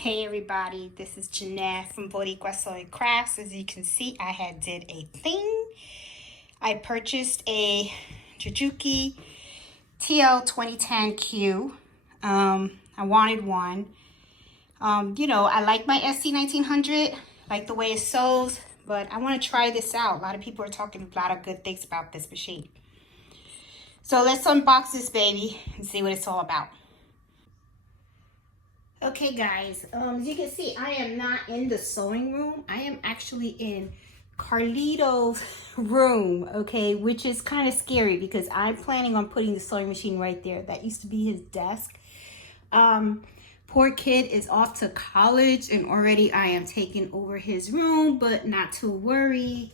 Hey everybody, this is Jeanette from Boricua Soy Crafts. As you can see, I had did a thing. I purchased a JUKU TL2010Q. I wanted one. I like my SC1900, like the way it sews, but I want to try this out. A lot of people are talking a lot of good things about this machine. So let's unbox this baby and see what it's all about. Okay guys, as you can see, I am not in the sewing room. I am actually in Carlito's room, okay, which is kind of scary because I'm planning on putting the sewing machine right there. That used to be his desk. Poor kid is off to college and already I am taking over his room, but not to worry.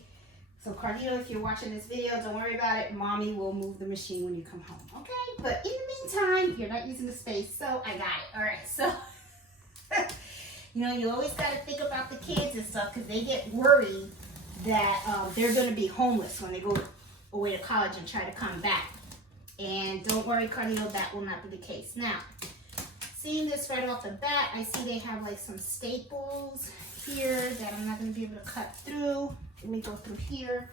So Carlito, if you're watching this video, don't worry about it. Mommy will move the machine when you come home, okay? But in the meantime, you're not using the space, so I got it. All right, so you always got to think about the kids and stuff because they get worried that they're going to be homeless when they go away to college and try to come back. And don't worry, Carlito, that will not be the case. Now, seeing this right off the bat, I see they have like some staples here that I'm not going to be able to cut through. Let me go through here.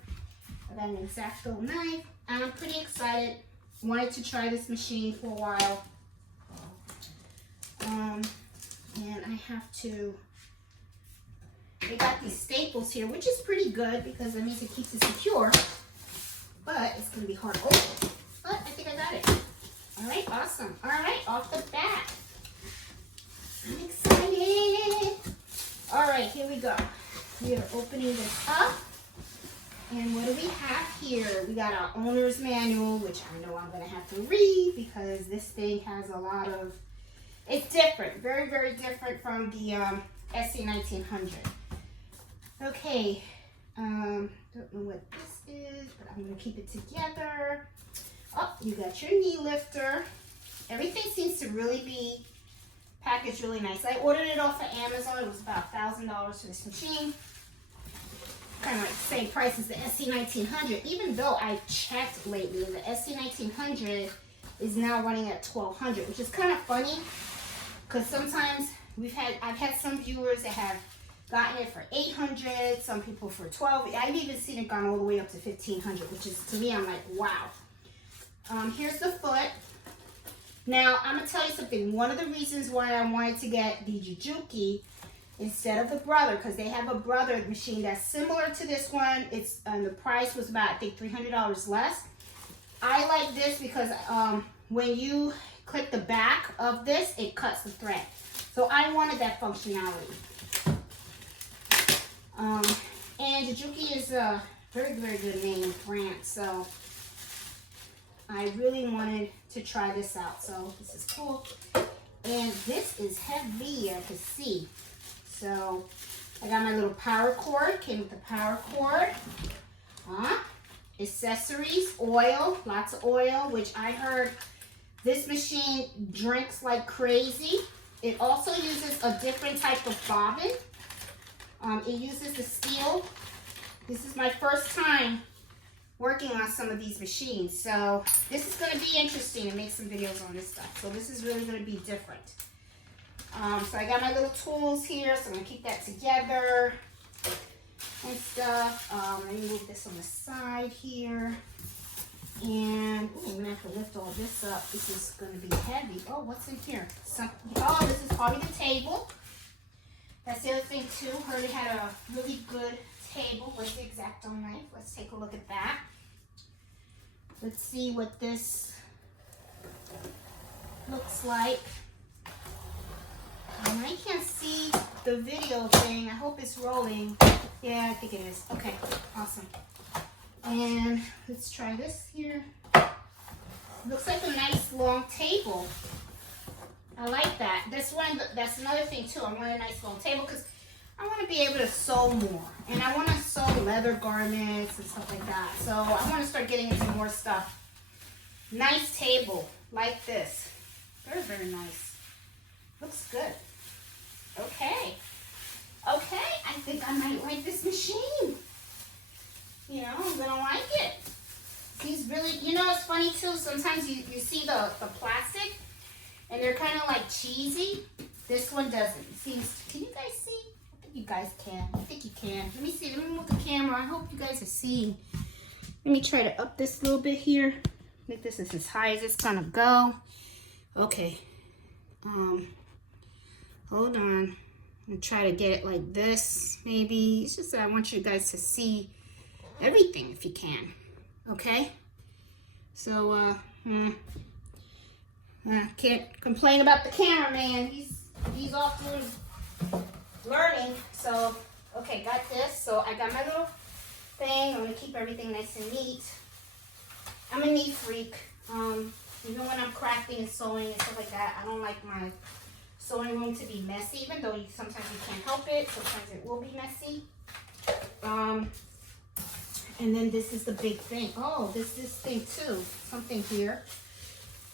I got an X-Acto knife. I'm pretty excited. Wanted to try this machine for a while. And I have to, they got these staples here, which is pretty good because that means it keeps it secure, but it's going to be hard to open. But I think I got it. All right, awesome. All right, off the bat. I'm excited. All right, here we go. We are opening this up. And what do we have here? We got our owner's manual, which I know I'm going to have to read because this thing has a lot of, it's different, very, very different from the SC1900. Okay, don't know what this is, but I'm going to keep it together. Oh, you got your knee lifter. Everything seems to really be packaged really nice. I ordered it off of Amazon. It was about $1,000 for this machine. Kind of like the same price as the SC1900, even though I checked lately, the SC1900 is now running at $1,200, which is kind of funny. Because sometimes I've had some viewers that have gotten it for $800, some people for $1,200. I've even seen it gone all the way up to $1,500, which is, to me, I'm like, wow. Here's the foot. Now, I'm going to tell you something. One of the reasons why I wanted to get the JUKU instead of the Brother, because they have a Brother machine that's similar to this one. It's the price was about, I think, $300 less. I like this because when you click the back of this, it cuts the thread. So I wanted that functionality. And JUKU is a very, very good name brand. So I really wanted to try this out. So this is cool. And this is heavy, I can see. So I got my little power cord. Came with the power cord. Accessories, oil, lots of oil, which I heard this machine drinks like crazy. It also uses a different type of bobbin. It uses the steel. This is my first time working on some of these machines. So this is going to be interesting to make some videos on this stuff. So this is really going to be different. So I got my little tools here. So I'm going to keep that together and stuff. Let me move this on the side here. And I'm going to have to lift all this up. This is going to be heavy. Oh, what's in here? Oh, this is probably the table. That's the other thing, too. Heard it had a really good table. Where's the X-Acto knife? Let's take a look at that. Let's see what this looks like. I can't see the video thing. I hope it's rolling. Yeah, I think it is. Okay, awesome. And let's try this here. Looks like a nice long table. I like that. That's another thing too. I want a nice long table because I want to be able to sew more. And I want to sew leather garments and stuff like that. So I want to start getting into more stuff. Nice table like this. Very, very nice. Looks good. Okay. Okay, I think I might like this machine. I'm gonna like it. He's really, it's funny too. Sometimes you see the plastic and they're kind of like cheesy. This one doesn't. See, can you guys see? I think you guys can. I think you can. Let me see. Let me move the camera. I hope you guys are seeing. Let me try to up this a little bit here. I think this is as high as it's gonna go. Okay. Hold on. And try to get it like this, maybe. It's just that I want you guys to see everything if you can. Okay? So, can't complain about the cameraman. He's off doing learning. So, okay, got this. So I got my little thing. I'm gonna keep everything nice and neat. I'm a neat freak. Even when I'm crafting and sewing and stuff like that, I don't like my sewing room to be messy, even though sometimes you can't help it. Sometimes it will be messy. And then this is the big thing. Oh, this thing too. Something here.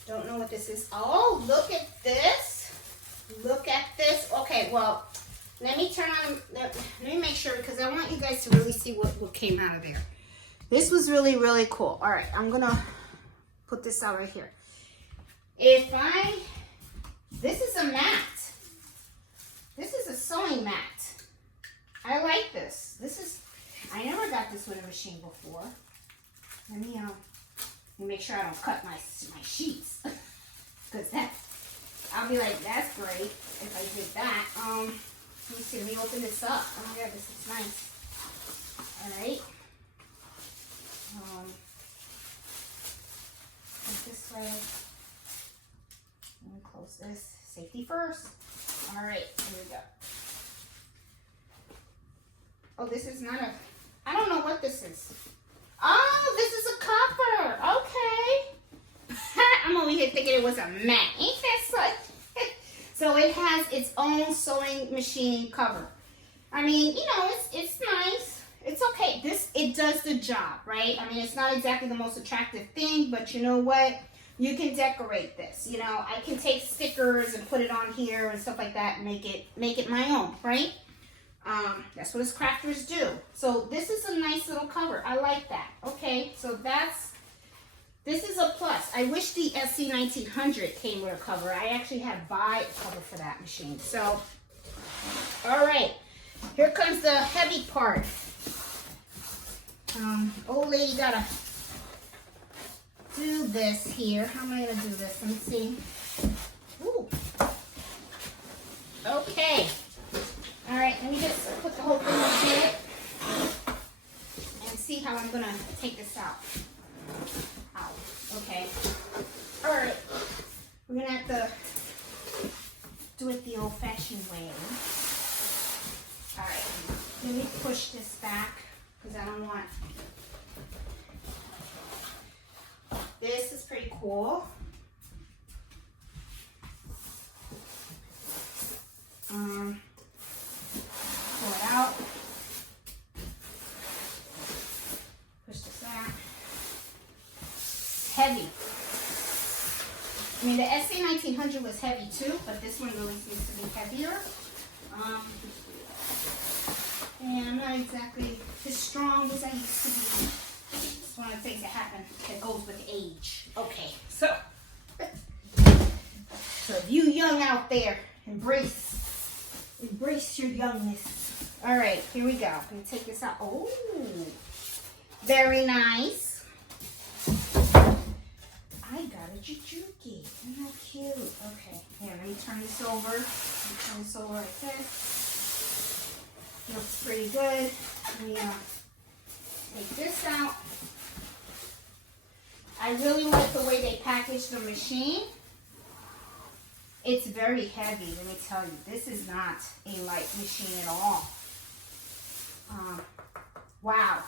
Don't know what this is. Oh, look at this. Look at this. Okay, well, let me turn on, let me make sure, because I want you guys to really see what came out of there. This was really, really cool. All right, I'm going to put this out right here. This is a mat. This is a sewing mat. I like this. I never got this with a machine before. Let me make sure I don't cut my sheets. Because I'll be like, that's great if I did that. Let me see, let me open this up. Oh yeah, this is nice. All right. This way. Let me close this. Safety first. All right, here we go. Oh, this is not a, I don't know what this is. Oh, this is a copper. Okay. I'm over here thinking it was a mat. Ain't that such? So it has its own sewing machine cover. I mean, you know, it's nice. It's okay. It does the job, right? I mean, it's not exactly the most attractive thing, but you know what? You can decorate this. You know, I can take stickers and put it on here and stuff like that and make it my own, right? That's what us crafters do. So this is a nice little cover. I like that. Okay, so this is a plus. I wish the SC1900 came with a cover. I actually had to buy a cover for that machine. So, all right, here comes the heavy part. Old lady gotta do this here. How am I gonna do this? Let me see. Ooh. Okay. All right, let me just put the whole thing in here and see how I'm gonna take this out. Out. Okay. All right. We're gonna have to do it the old-fashioned way. All right. Let me push this back because I don't want. This is pretty cool. Pull it out. Push this back. Heavy. I mean, the SC1900 was heavy too, but this one really seems to be heavier. And I'm not exactly as strong as I used to be. It's one of the things that happen that goes with age. Okay, so if you young out there, embrace your youngness. All right, here we go. I'm gonna take this out. Oh, very nice. I got a JUKU. Isn't that cute? Okay, here, let me turn this over. Like this. Looks pretty good. Let me take this out. I really like the way they package the machine. It's very heavy, let me tell you. This is not a light machine at all. Wow.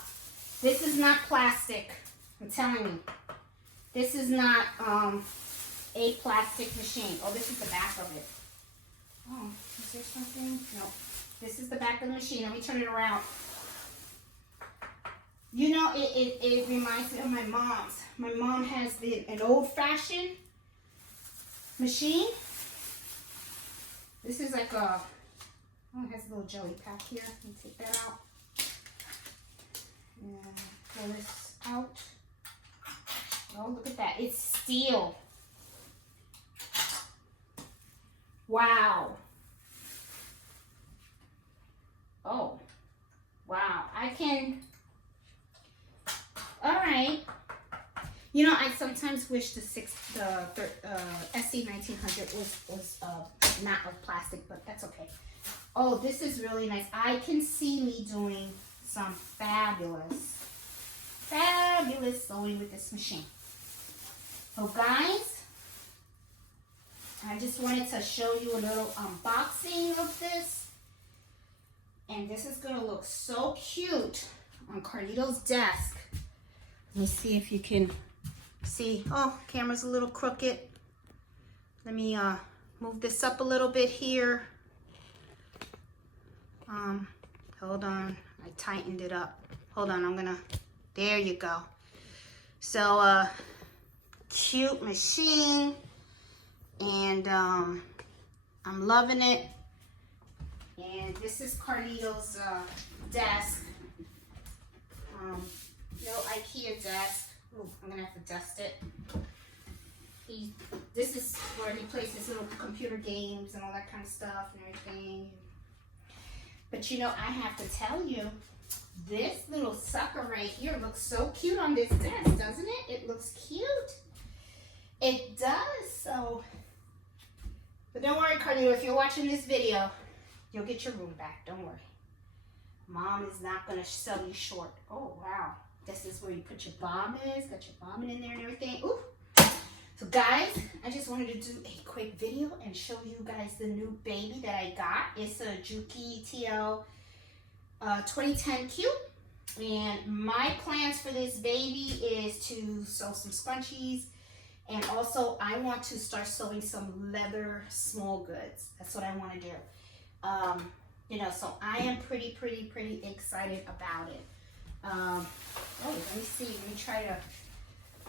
This is not plastic. I'm telling you. This is not a plastic machine. Oh, this is the back of it. Oh, is there something? No. This is the back of the machine. Let me turn it around. You know, it reminds me of my mom's. My mom has an old-fashioned machine. This is like a, oh, it has a little jelly pack here. Let me take that out. And pull this out. Oh, look at that. It's steel. Wow. I can, all right. You know, I sometimes wish the SC1900 was not of plastic, but that's okay. Oh, this is really nice. I can see me doing some fabulous sewing with this machine. So guys, I just wanted to show you a little unboxing of this. And this is gonna look so cute on Carlito's desk. Let me see if you can see. Oh, camera's a little crooked. Let me move this up a little bit here. Hold on, I tightened it up. Hold on, there you go. So, cute machine, and I'm loving it. And this is Carlito's desk. No IKEA desk. Ooh, I'm gonna have to dust it. This is where he plays his little computer games and all that kind of stuff and everything. But you know, I have to tell you, this little sucker right here looks so cute on this desk, doesn't it? It looks cute. It does. So, but don't worry, Carlito, if you're watching this video, you'll get your room back. Don't worry. Mom is not gonna sell you short. Oh wow. This is where you put your bobbins, got your bobbin in there and everything. Ooh. So guys, I just wanted to do a quick video and show you guys the new baby that I got. It's a JUKU TL2010Q. And my plans for this baby is to sew some scrunchies. And also I want to start sewing some leather small goods. That's what I want to do. You know, so I am pretty excited about it. Oh, let me see. Let me try to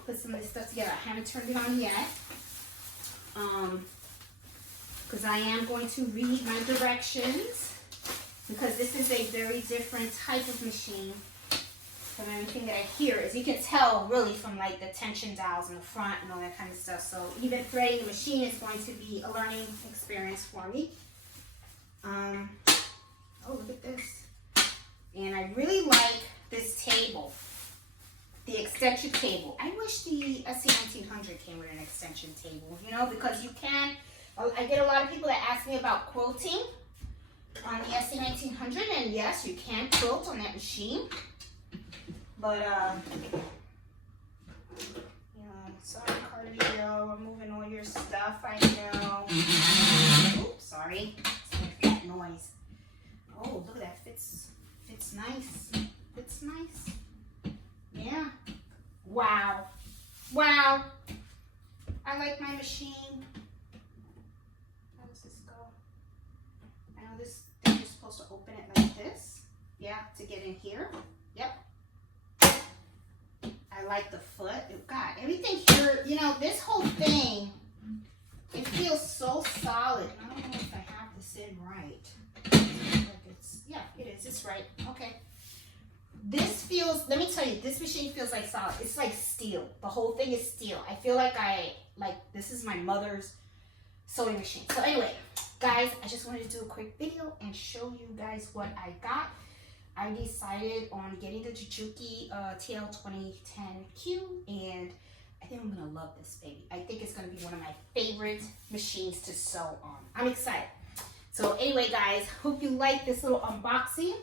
put some of this stuff together. I haven't turned it on yet. Because I am going to read my directions. Because this is a very different type of machine from anything that I hear. As you can tell, really, from like the tension dials in the front and all that kind of stuff. So even threading the machine is going to be a learning experience for me. Oh, look at this. And I really like this table, the extension table. I wish the SC1900 came with an extension table, you know, because you can, I get a lot of people that ask me about quilting on the SC1900, and yes, you can quilt on that machine. But, you know, sorry, Carlito, I'm moving all your stuff, I know. Oops, sorry. That noise. Oh, look at that. Fits nice. Fits nice. Yeah. Wow. Wow. I like my machine. How does this go? I know this thing, you're supposed to open it like this. Yeah, to get in here. Yep. I like the foot. God, everything here, you know, this whole thing, it feels so solid. I don't know if I have this in right. Yeah, it is. It's right. Okay. This feels, let me tell you, this machine feels like solid. It's like steel. The whole thing is steel. I feel like this is my mother's sewing machine. So anyway, guys, I just wanted to do a quick video and show you guys what I got. I decided on getting the JUKU TL2010Q, and I think I'm going to love this baby. I think it's going to be one of my favorite machines to sew on. I'm excited. So anyway, guys, hope you like this little unboxing.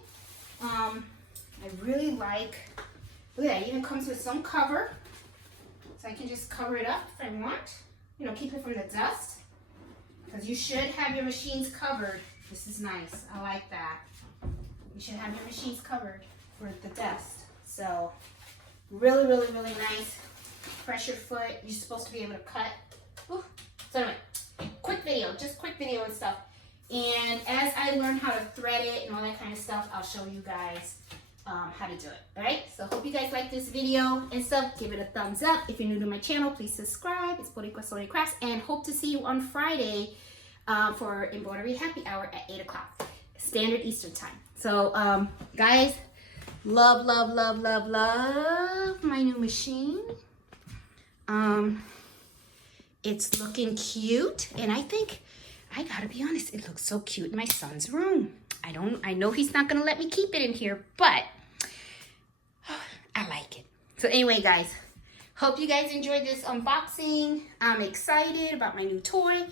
I really like, look at that, it even comes with some cover. So I can just cover it up if I want. You know, keep it from the dust. Because you should have your machines covered. This is nice. I like that. You should have your machines covered for the dust. So really nice. Pressure foot. You're supposed to be able to cut. Ooh. So anyway, quick video and stuff. And as I learn how to thread it and all that kind of stuff, I'll show you guys how to do it. All right, so hope you guys like this video and stuff. Give it a thumbs up. If you're new to my channel, please subscribe. It's Boricua Sewing Crafts, and hope to see you on Friday for embroidery happy hour at 8 o'clock standard Eastern time. So guys, love my new machine. It's looking cute, and I think, I gotta be honest, it looks so cute in my son's room. I know he's not gonna let me keep it in here, but I like it. So anyway, guys, hope you guys enjoyed this unboxing. I'm excited about my new toy,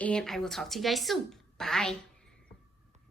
and I will talk to you guys soon. Bye.